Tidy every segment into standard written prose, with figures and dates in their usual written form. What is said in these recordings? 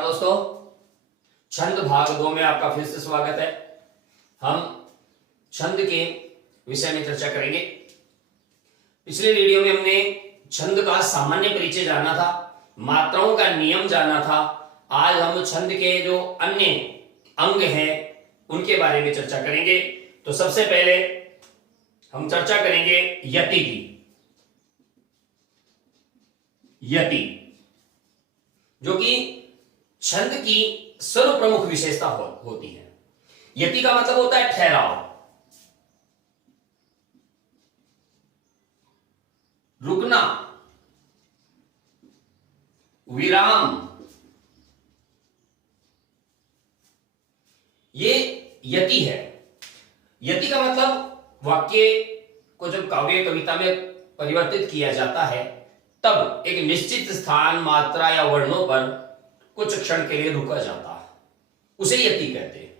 नमस्कार दोस्तों, छंद भाग 2 में आपका फिर से स्वागत है। हम छंद के विषय में चर्चा करेंगे। पिछले वीडियो में हमने छंद का सामान्य परिचय जाना था, मात्राओं का नियम जाना था। आज हम छंद के जो अन्य अंग हैं उनके बारे में चर्चा करेंगे। तो सबसे पहले हम चर्चा करेंगे यति की। यति जो कि छंद की सर्वप्रमुख विशेषता होती है। यति का मतलब होता है ठहराव, रुकना, विराम। ये यति है। यति का मतलब वाक्य को जब काव्य कविता में परिवर्तित किया जाता है तब एक निश्चित स्थान, मात्रा या वर्णों पर कुछ क्षण के लिए रुका जाता है, उसे यति कहते हैं।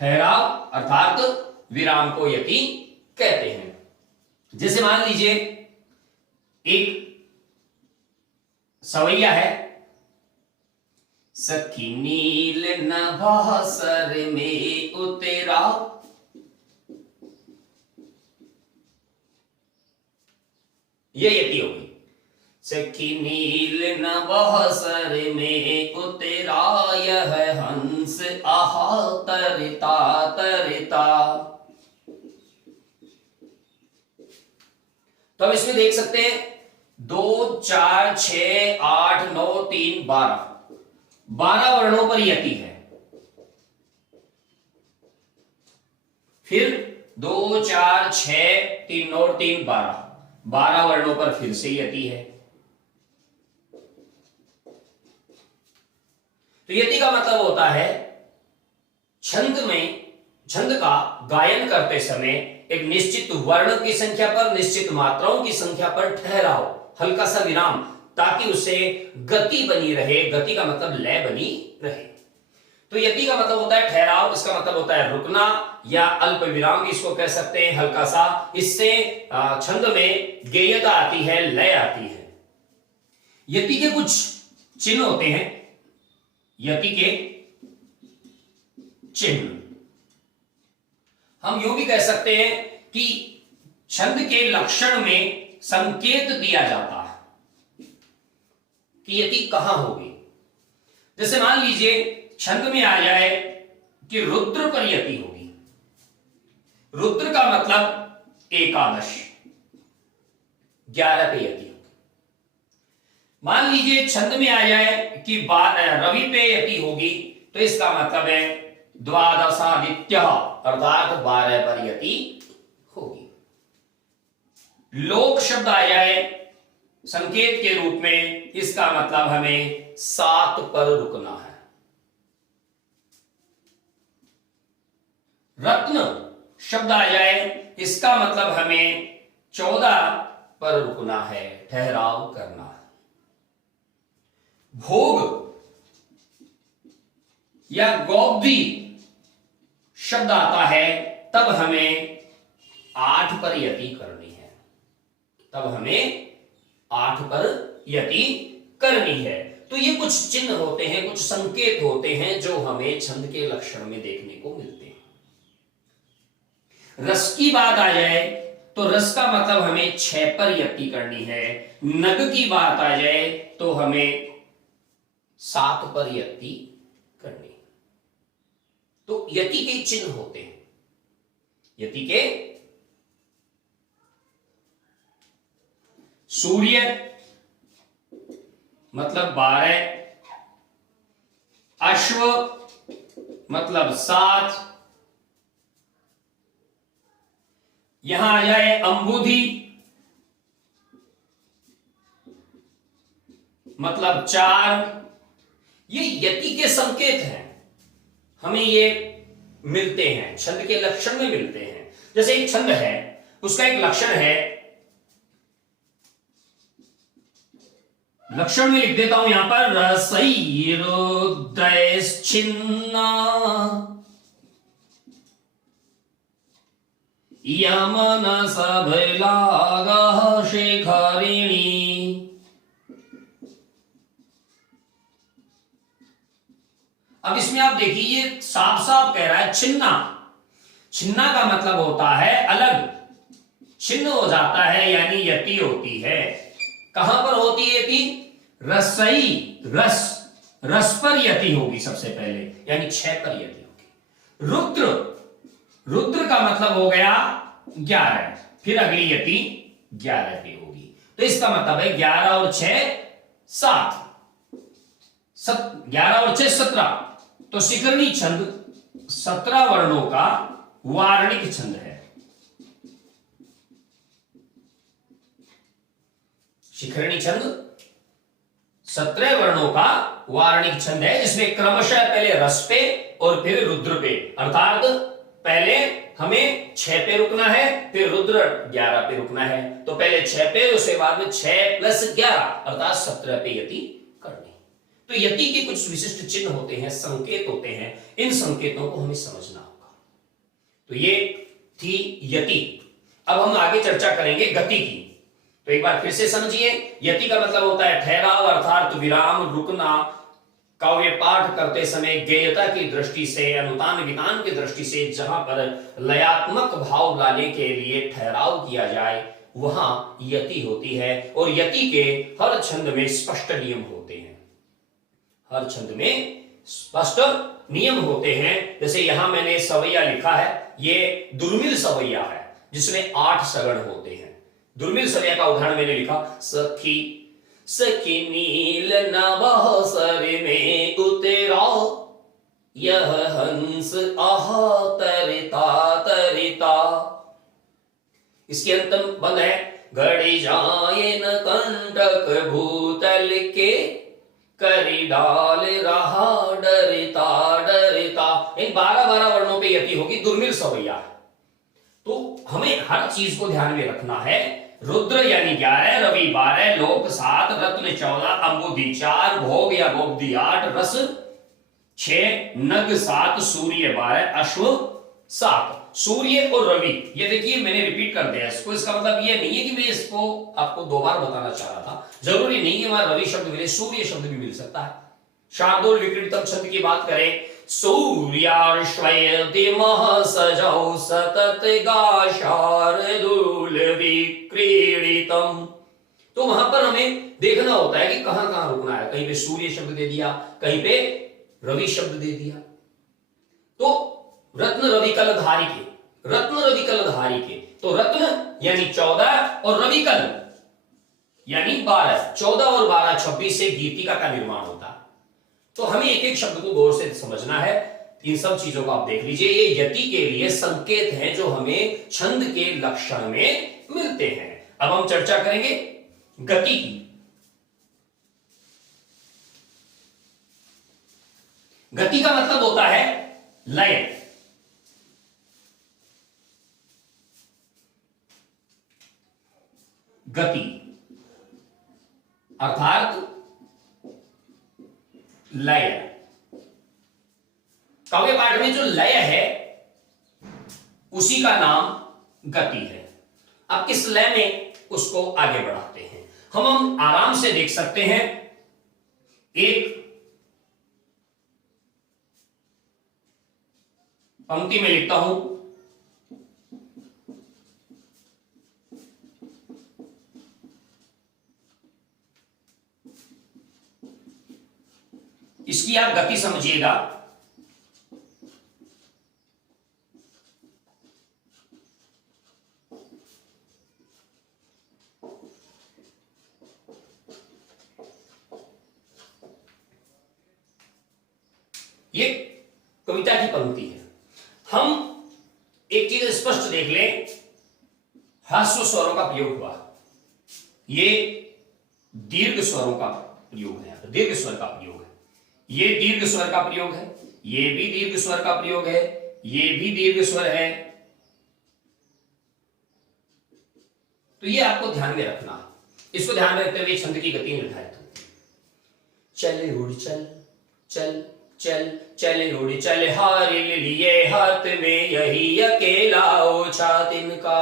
ठहराव अर्थात विराम को यति कहते हैं। जैसे मान लीजिए एक सवैया है, सखी नील नभा सर में उतरा। ये यति होगी। सखी नील नभा सर में उतरा, यह हंस आहा तरता तरता। तो अब इसमें देख सकते हैं 2, 4, 6, 8, 9, 3, 12 वर्णों पर यति है। फिर 2, 4, 6, 3 और 3, 12 वर्णों पर फिर से यति है। तो यति का मतलब होता है छंद का गायन करते समय एक निश्चित वर्ण की संख्या पर, निश्चित मात्राओं की संख्या पर ठहराव, हल्का सा विराम, ताकि उसे गति बनी रहे। गति का मतलब लय बनी रहे। तो यति का मतलब होता है ठहराव, इसका मतलब होता है रुकना या अल्प विराम इसको कह सकते हैं, हल्का सा। इससे छंद में गेयता आती है, लय आती है। यति के कुछ चिन्ह होते हैं। यति के चिन्ह हम यूं भी कह सकते हैं कि छंद के लक्षण में संकेत दिया जाता है कि यति कहां होगी। जैसे मान लीजिए छंद में आ जाए कि रुद्र पर यति होगी। रुद्र का मतलब 11, 11 पे यति होगी। मान लीजिए छंद में आ जाए कि रवि पे यति होगी, तो इसका मतलब है द्वादशादित्य अर्थात 12 पर यति होगी। लोक शब्द आ जाए संकेत के रूप में, इसका मतलब हमें 7 पर रुकना है। रत्न शब्द आ जाए, इसका मतलब हमें 14 पर रुकना है, ठहराव करना है। भोग या गौब्धी शब्द आता है, तब हमें 8 पर यति करनी है। तब हमें 8 पर यति करनी है। तो ये कुछ चिन्ह होते हैं, कुछ संकेत होते हैं जो हमें छंद के लक्षण में देखने को मिलते हैं। रस की बात आ जाए तो रस का मतलब हमें 6 पर यति करनी है। नग की बात आ जाए तो हमें 7 पर यति करनी। तो यति के चिन्ह होते हैं। यति के सूर्य मतलब 12, अश्व मतलब 7, यहां आ जाए अंबुधि मतलब 4। ये यति के संकेत हैं, हमें ये मिलते हैं, छंद के लक्षण में मिलते हैं। जैसे एक छंद है, उसका एक लक्षण है, लक्षण में लिख देता हूं यहां पर, रसैरुदयश्चिन्ना यमनसभैलागः शेखरिणी। अब इसमें आप देखिए ये साफ साफ कह रहा है छिन्ना। छिन्ना का मतलब होता है अलग, छिन्न हो जाता है यानी यति होती है। कहां पर होती है यति? रसई, रस, रस पर यति होगी सबसे पहले, यानी 6 पर यति होगी। रुद्र, रुद्र का मतलब हो गया 11, फिर अगली यति 11 पे होगी। तो इसका मतलब है 11 और 6 7, 11 और 6 17। तो शिखरणी छंद 17 वर्णों का वार्णिक छंद है। शिखरणी छंद 17 वर्णों का वार्णिक छंद है, जिसमें क्रमशः पहले रस पे और फिर रुद्र पे, अर्थात पहले हमें 6 पे रुकना है, फिर रुद्र 11 पे रुकना है। तो पहले 6 पे, उसके बाद में 6 + 11 अर्थात 17 पे यति करनी। तो यति के कुछ विशिष्ट चिन्ह होते हैं, संकेत होते हैं, इन संकेतों को हमें समझना होगा। तो ये थी यति। अब हम आगे चर्चा करेंगे गति की। तो एक बार फिर से समझिए, यति का मतलब होता है ठहराव अर्थात विराम, रुकना। काव्य पाठ करते समय गेयता की दृष्टि से, अनुतान वितान की दृष्टि से जहां पर लयात्मक भाव लाने के लिए ठहराव किया जाए वहां यति होती है। और यति के हर छंद में स्पष्ट नियम होते हैं, हर छंद में स्पष्ट नियम होते हैं। जैसे यहां मैंने सवैया लिखा है, ये दुर्मिल सवैया है जिसमें 8 सगण होते हैं। दुर्मिल सवैया का उदाहरण मैंने लिखा, सखी सखी नील नभ सर में उतरा, यह हंस आह तरिता तरिता। इसके अंतम बंद है, घड़ी जाए न कंटक भूतल के, करी डाल रहा डरता डरता। इन 12 वर्णों पे यति होगी, दुर्मिल सवैया। तो हमें हर चीज को ध्यान में रखना है। रुद्र यानी 11, रवि 12, लोक 7, रत्न 14, अंबुधि 4, भोग या भोगदी 8, रस 6, नग 7, सूर्य 12, अश्व 7। सूर्य और रवि, ये देखिए मैंने रिपीट कर दिया इसको। इसका मतलब ये नहीं है कि मैं इसको आपको 2 बार बताना चाह रहा था। जरूरी नहीं है वहां रवि शब्द मिले, सूर्य शब्द भी मिल सकता है। शार्दूल विक्रीडितम छंद की बात करें, सूर्याश्वयदिमः सजौ सतत गाशार्दूल विक्रीडितम। तो वहां पर हमें देखना होता है कि कहां कहां रुकना है। कहीं पे सूर्य शब्द दे दिया, कहीं पे रवि शब्द दे दिया। तो रत्न रवि कल धारी के, रत्न रवि कल धारी के, तो रत्न यानी 14 और रवि कल यानी 12। 14 और 12 26 से गीतिका का निर्माण होता है। तो हमें एक एक शब्द को गौर से समझना है। इन सब चीजों को आप देख लीजिए, ये यति के लिए संकेत हैं जो हमें छंद के लक्षण में मिलते हैं। अब हम चर्चा करेंगे गति की। गति का मतलब होता है लय। गति अर्थात लय। काव्य पाठ में जो लय है उसी का नाम गति है। अब किस लय में उसको आगे बढ़ाते हैं हम आराम से देख सकते हैं। एक पंक्ति में लिखता हूं, इसकी आप गति समझिएगा। ये कविता की पंक्ति है। हम एक चीज स्पष्ट देख लें, ह्रस्व स्वरों का प्रयोग हुआ, ये दीर्घ स्वरों का प्रयोग है, दीर्घ स्वर का प्रयोग है। ये दीर्घ स्वर का प्रयोग है, ये भी दीर्घ स्वर का प्रयोग है, ये भी दीर्घ स्वर है। तो ये आपको ध्यान में रखना, इसको ध्यान में रखते हुए छंद की गति निर्धारित होती है। चल उड़ चल चल चल चल उड़ चल, हार लिए हाथ में यही अकेला ओछा तिनका।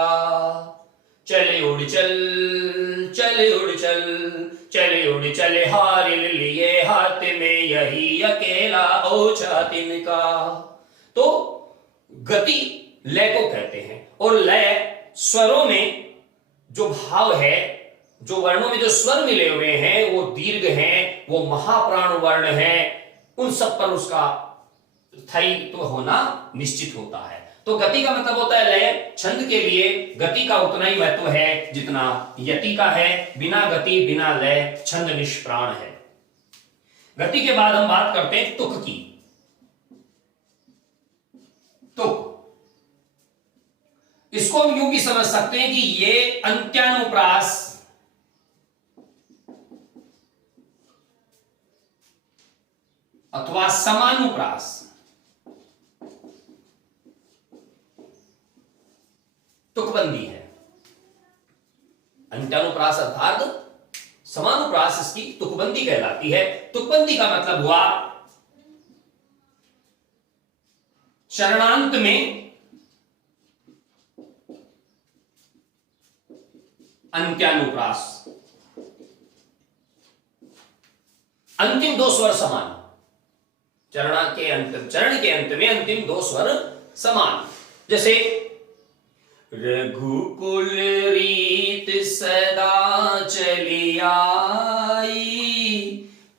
चल उड़ चल चल उड़ चल, चले उड़ चले हारिल लिए हाथ में यही अकेला ओछा तिनका। तो गति लय को कहते हैं, और लय स्वरों में जो भाव है, जो वर्णों में जो स्वर मिले हुए हैं वो दीर्घ हैं, वो महाप्राण वर्ण है, उन सब पर उसका स्थायित्व तो होना निश्चित होता है। तो गति का मतलब होता है लय। छंद के लिए गति का उतना ही महत्व है जितना यति का है। बिना गति बिना लय छंद निष्प्राण है। गति के बाद हम बात करते हैं तुक की। तुक, इसको हम यूं भी समझ सकते हैं कि ये अंत्यानुप्रास अथवा समानुप्रास तुकबंदी है। अंत्यानुप्रास अर्थात समानुप्रास इसकी तुकबंदी कहलाती है। तुकबंदी का मतलब हुआ चरणांत में अंत्यानुप्रास, अंतिम दो स्वर समान। चरण के अंत में अंतिम दो स्वर समान। जैसे रघुकुल रीत सदा चली आई,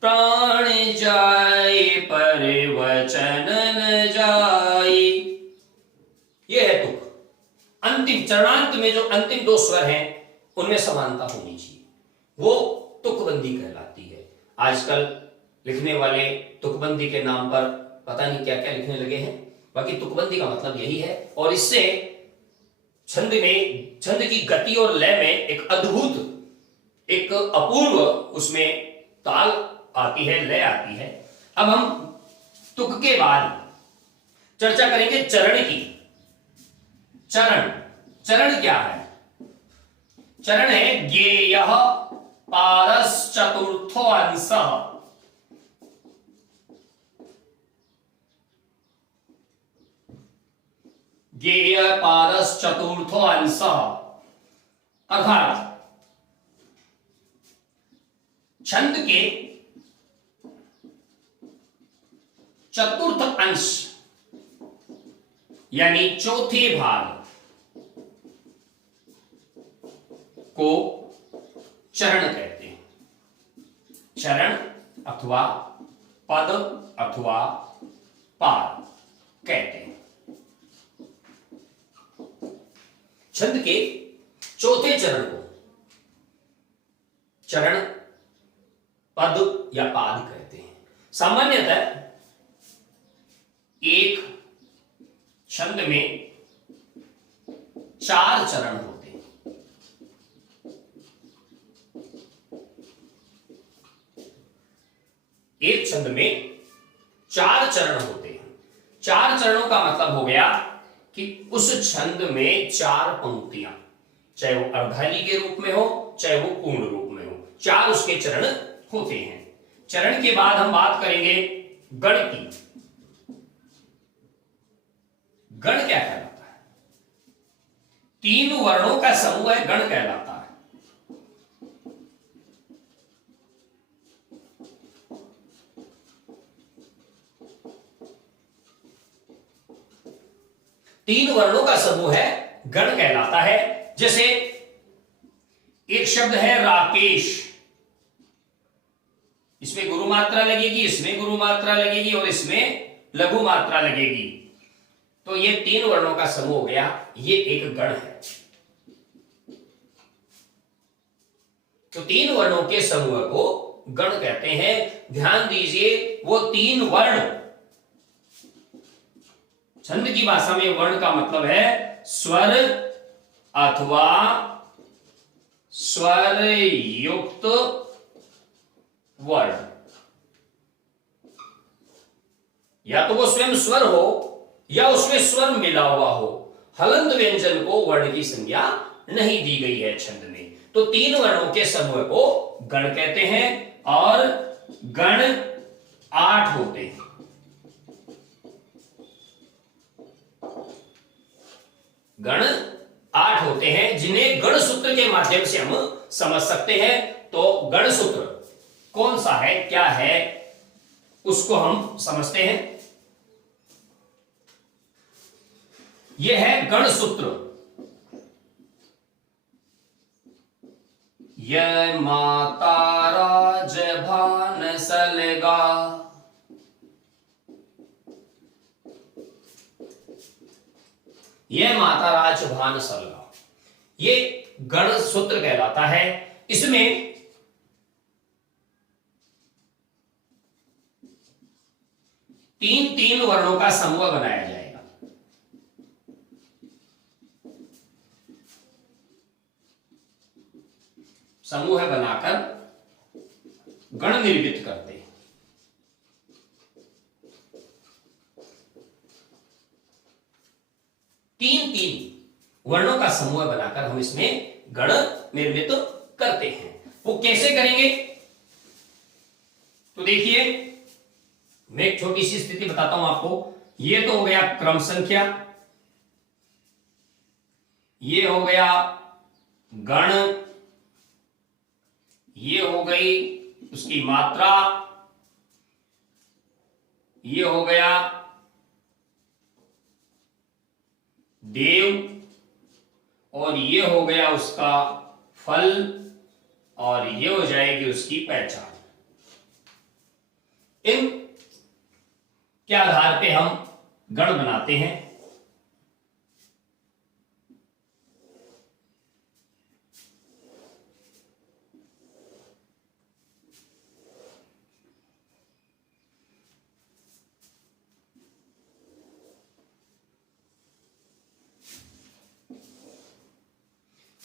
प्राण जाए पर वचन न जाई। यह है तुक। अंतिम चरणांत में जो अंतिम दो स्वर हैं उनमें समानता होनी चाहिए, वो तुकबंदी कहलाती है। आजकल लिखने वाले तुकबंदी के नाम पर पता नहीं क्या क्या लिखने लगे हैं। बाकी तुकबंदी का मतलब यही है, और इससे छंद में, छंद की गति और लय में एक अद्भुत, एक अपूर्व उसमें ताल आती है, लय आती है। अब हम तुक के बाद चर्चा करेंगे चरण की। चरण, चरण क्या है? चरण है ज्ञेयः पारश्चतुर्थो अंशः। ज्ञेय पारश्चतुर्थो अंशः अर्थात छंद के चतुर्थ अंश यानी चौथे भाग को चरण कहते हैं। चरण अथवा पद अथवा पाद कहते हैं। छंद के चौथे चरण को चरण, पद या पाद कहते हैं। सामान्यतः एक छंद में 4 चरण होते हैं। एक छंद में 4 चरण होते हैं। 4 चरणों का मतलब हो गया कि उस छंद में 4 पंक्तियां, चाहे वो अर्धाली के रूप में हो चाहे वो पूर्ण रूप में हो, 4 उसके चरण होते हैं। चरण के बाद हम बात करेंगे गण की। गण क्या कहलाता है? 3 वर्णों का समूह है, गण कहलाता है। तीन वर्णों का समूह है, गण कहलाता है। जैसे एक शब्द है राकेश, इसमें गुरु मात्रा लगेगी, इसमें गुरु मात्रा लगेगी और इसमें लघु मात्रा लगेगी। तो ये 3 वर्णों का समूह हो गया, ये एक गण है। तो 3 वर्णों के समूह को गण कहते हैं। ध्यान दीजिए, वो 3 वर्ण, छंद की भाषा में वर्ण का मतलब है स्वर अथवा स्वर युक्त वर्ण। या तो वो स्वयं स्वर हो या उसमें स्वर मिला हुआ हो। हलंत व्यंजन को वर्ण की संज्ञा नहीं दी गई है छंद में। तो 3 वर्णों के समूह को गण कहते हैं और गण 8 होते हैं। गण 8 होते हैं जिन्हें गण सूत्र के माध्यम से हम समझ सकते हैं। तो गण सूत्र कौन सा है, क्या है, उसको हम समझते हैं। यह है गण सूत्र। यह माता राज भान सलगा, यह माता राज भान सलगा, ये गण सूत्र कहलाता है। इसमें तीन तीन वर्णों का समूह बनाया जाएगा। समूह बनाकर गण निर्मित करते हैं। तीन तीन वर्णों का समूह बनाकर हम इसमें गण निर्मित करते हैं। वो कैसे करेंगे, तो देखिए मैं एक छोटी सी स्थिति बताता हूं आपको। ये तो हो गया क्रम संख्या, ये हो गया गण, ये हो गई उसकी मात्रा, ये हो गया देव, और ये हो गया उसका फल, और ये हो जाएगी उसकी पहचान। इन के आधार पे हम गण बनाते हैं।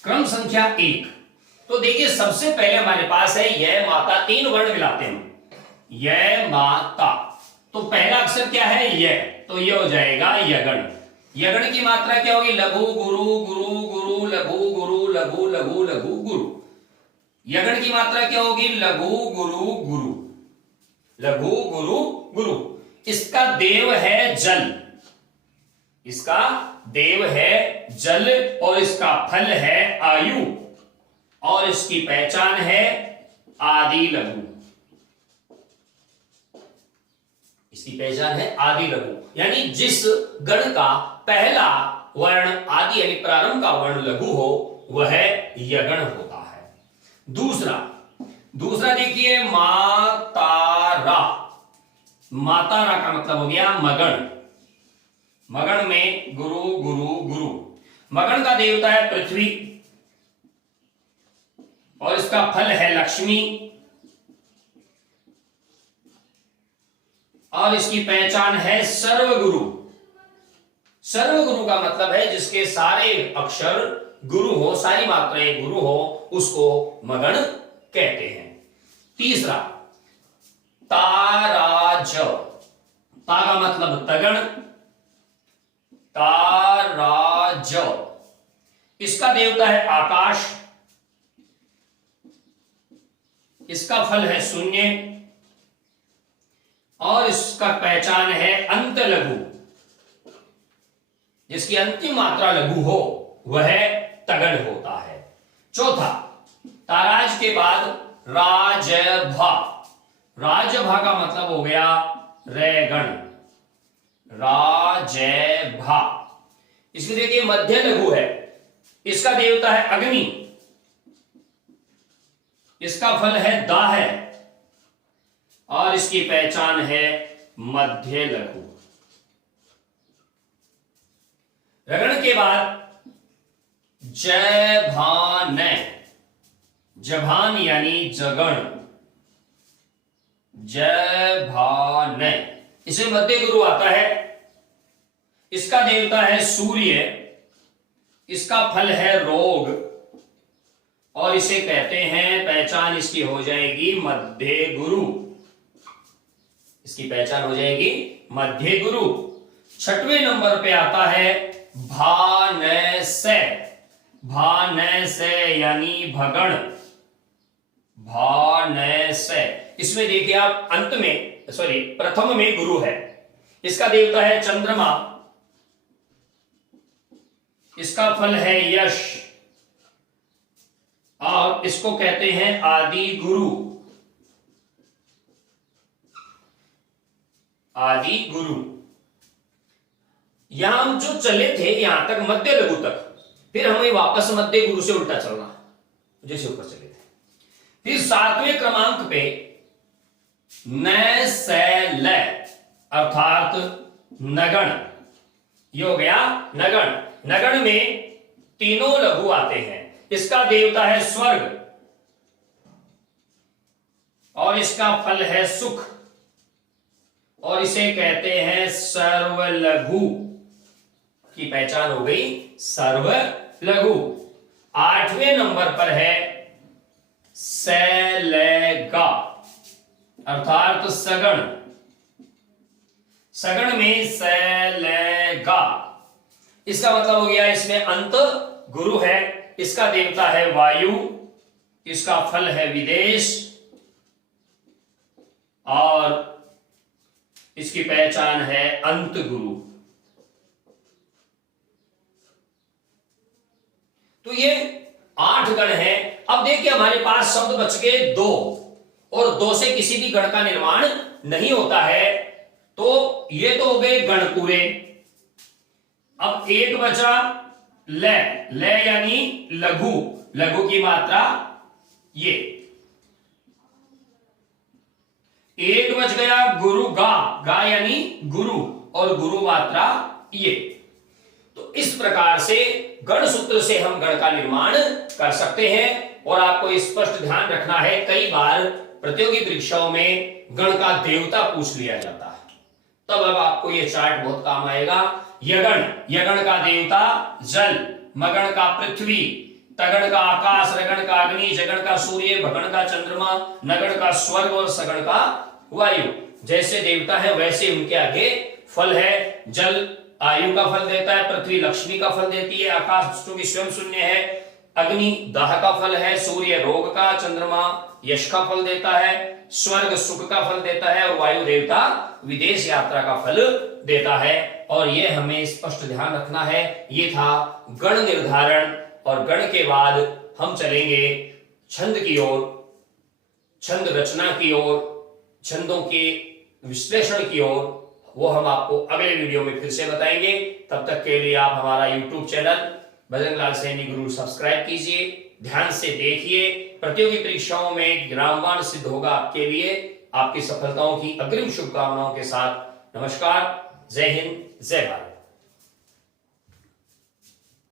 क्रम संख्या 1, तो देखिए सबसे पहले हमारे पास है यह माता, तीन वर्ण मिलाते हैं। यह माता, तो पहला अक्षर क्या है, यह, तो यह हो जाएगा यगण। यगण की मात्रा क्या होगी, लघु गुरु गुरु गुरु लघु गुरु लघु लघु लघु गुरु। यगण की मात्रा क्या होगी, लघु गुरु गुरु लघु गुरु गुरु। इसका देव है जल, इसका देव है जल, और इसका फल है आयु, और इसकी पहचान है आदि लघु। इसकी पहचान है आदि लघु, यानी जिस गण का पहला वर्ण आदि यानी प्रारंभ का वर्ण लघु हो वह यगण होता है। दूसरा देखिए मातारा। मातारा का मतलब हो गया मगण। मगण में गुरु गुरु गुरु। मगण का देवता है पृथ्वी, और इसका फल है लक्ष्मी, और इसकी पहचान है सर्वगुरु। सर्वगुरु का मतलब है जिसके सारे अक्षर गुरु हो, सारी मात्राएं गुरु हो, उसको मगण कहते हैं। तीसरा ताराज। ता का मतलब तगण, ताराज। इसका देवता है आकाश, इसका फल है शून्य, और इसका पहचान है अंत लघु। जिसकी अंतिम मात्रा लघु हो वह तगड़ होता है। चौथा, ताराज के बाद राजभा। राजभा का मतलब हो गया रैगण। राजभा, इसमें देखिए मध्य लघु है, इसका देवता है अग्नि, इसका फल है दाह, और इसकी पहचान है मध्य लघु। रगण के बाद जभान। जभान यानी जगण। जभान, इसमें मध्य गुरु आता है, इसका देवता है सूर्य, इसका फल है रोग, और इसे कहते हैं, पहचान इसकी हो जाएगी मध्य गुरु। इसकी पहचान हो जाएगी मध्य गुरु। छठवें नंबर पे आता है भानसे। भानसे यानी भगण। भानसे, इसमें देखिए आप अंत में प्रथम में गुरु है, इसका देवता है चंद्रमा, इसका फल है यश, और इसको कहते हैं आदि गुरु। आदि गुरु। यहां हम जो चले थे यहां तक मध्य लघु तक, फिर हमें वापस मध्य गुरु से उल्टा चलना, जैसे ऊपर चले थे। फिर 7वें क्रमांक पे न से ल अर्थात नगण, ये हो गया नगण। नगण में तीनों लघु आते हैं। इसका देवता है स्वर्ग और इसका फल है सुख और इसे कहते हैं सर्वलघु की पहचान हो गई सर्वलघु। 8वें नंबर पर है सैलगा अर्थात सगण। सगण में सैलगा, इसका मतलब हो गया इसमें अंत गुरु है, इसका देवता है वायु, इसका फल है विदेश और इसकी पहचान है अंत गुरु। तो ये 8 गण है। अब देखिए हमारे पास शब्द बच गए 2 और 2 से किसी भी गण का निर्माण नहीं होता है, तो ये तो हो गए गण पूरे। अब एक बचा ल, ल यानी लघु, लघु की मात्रा ये। एक बच गया गुरु गा, गा यानी गुरु और गुरु मात्रा ये। तो इस प्रकार से गण सूत्र से हम गण का निर्माण कर सकते हैं। और आपको स्पष्ट ध्यान रखना है, कई बार प्रतियोगी परीक्षाओं में गण का देवता पूछ लिया जाता है, तब अब आपको यह चार्ट बहुत काम आएगा। यगण, यगण का देवता जल, मगण का पृथ्वी, तगण का आकाश, रगण का अग्नि, जगण का सूर्य, भगण का चंद्रमा, नगण का स्वर्ग और सगण का वायु। जैसे देवता है वैसे उनके आगे फल है। जल आयु का फल देता है, पृथ्वी लक्ष्मी का फल देती है, आकाश की स्वयं शून्य है, अग्नि दाह का फल है, सूर्य रोग का, चंद्रमा यश का फल देता है, स्वर्ग सुख का फल देता है और वायु देवता विदेश यात्रा का फल देता है। और यह हमें स्पष्ट ध्यान रखना है। ये था गण निर्धारण और गण के बाद हम चलेंगे छंद की ओर, छंद रचना की ओर, छंदों के विश्लेषण की ओर। वो हम आपको अगले वीडियो में फिर से बताएंगे। तब तक के लिए आप हमारा YouTube चैनल बजरंग लाल सैनी गुरु सब्सक्राइब कीजिए, ध्यान से देखिए। प्रतियोगी परीक्षाओं में रामबाण सिद्ध होगा आपके लिए। आपकी सफलताओं की अग्रिम शुभकामनाओं के साथ नमस्कार, जय हिंद, जय भारत।